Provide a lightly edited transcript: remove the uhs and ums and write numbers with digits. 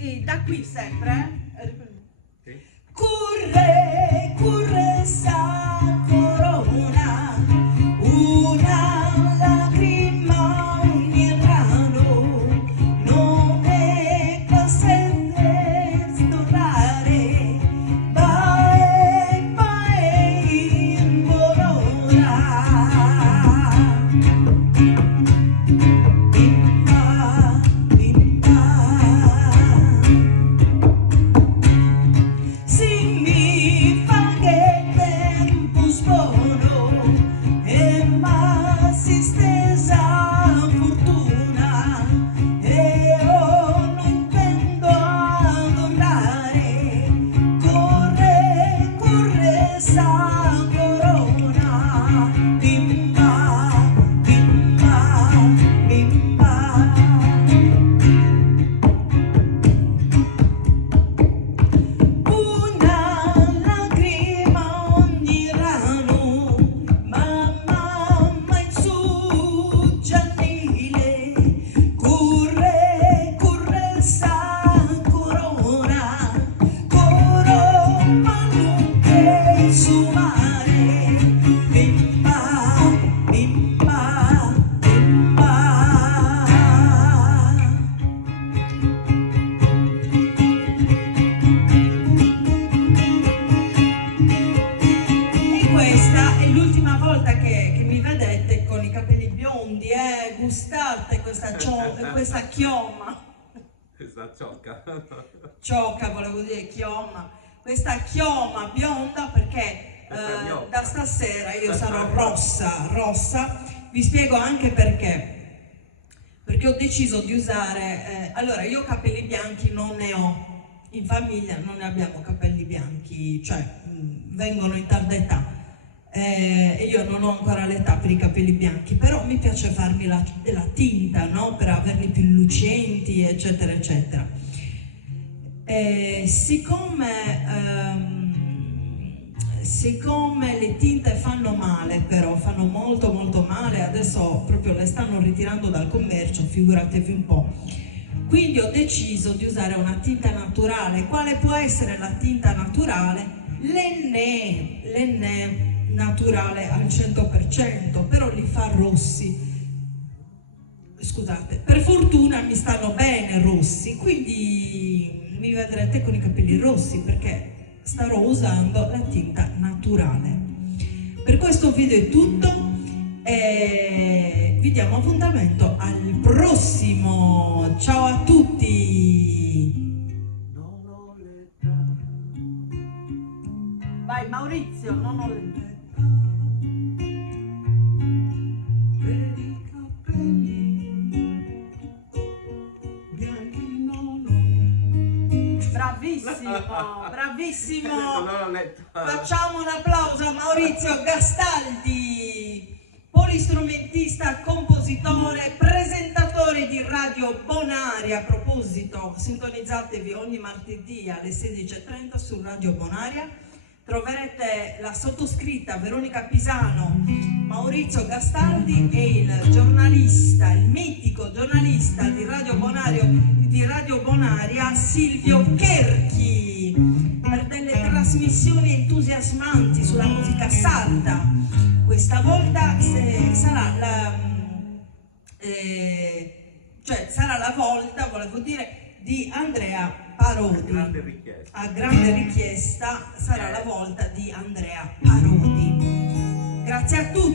E da qui sempre, Sì. curre, curre sa corona, una lacrima ogni rano, non è possibile stornare, vai, vai in buon'ora. Bimba, bimba, si mi fa che tempus buono e ma si stesa fortuna e io non intendo adorare, corre, corre sa corona, bimba, bimba, bimba. Una lacrima ogni rano, mamma in su Giannile, curre, curre sa corona, corona che su mare, bimba, bimba, bimba. E questa è l'ultima volta che mi vedete con i capelli biondi, gustate questa chioma. Questa ciocca. Ciocca, volevo dire chioma. Questa chioma bionda perché Questa gnocca. da stasera io sarò rossa. Vi spiego anche perché. Perché ho deciso di usare, allora io capelli bianchi non ne ho, in famiglia non ne abbiamo capelli bianchi, cioè vengono in tarda età e io non ho ancora l'età per i capelli bianchi, però mi piace farmi della tinta, no? Per averli più lucenti, eccetera, eccetera. Siccome le tinte fanno male, però fanno molto molto male, adesso proprio le stanno ritirando dal commercio, figuratevi un po'. Quindi ho deciso di usare una tinta naturale. Quale può essere la tinta naturale? L'Enné naturale al 100%, però li fa rossi. Scusate, per fortuna mi stanno bene rossi, quindi mi vedrete con i capelli rossi perché starò usando la tinta naturale. Per questo video è tutto e vi diamo appuntamento al prossimo. Ciao a tutti. Non ho l'età. Vai Maurizio, non ho l'età. Per i capelli bianchi non ho. Bravissimo, bravissimo. Non ho l'età. Facciamo un applauso a Maurizio Gastaldi, polistrumentista, compositore, presentatore di Radio Bonaria. A proposito, sintonizzatevi ogni martedì alle 16:30 su Radio Bonaria. Troverete la sottoscritta Veronica Pisano, Maurizio Gastaldi e il giornalista, il mitico giornalista di Radio Bonaria, Silvio Cherchi, per delle trasmissioni entusiasmanti sulla musica sarda. Questa volta sarà la volta, volevo dire, di Andrea Parodi. A grande richiesta sarà la volta di Andrea Parodi. Grazie a tutti.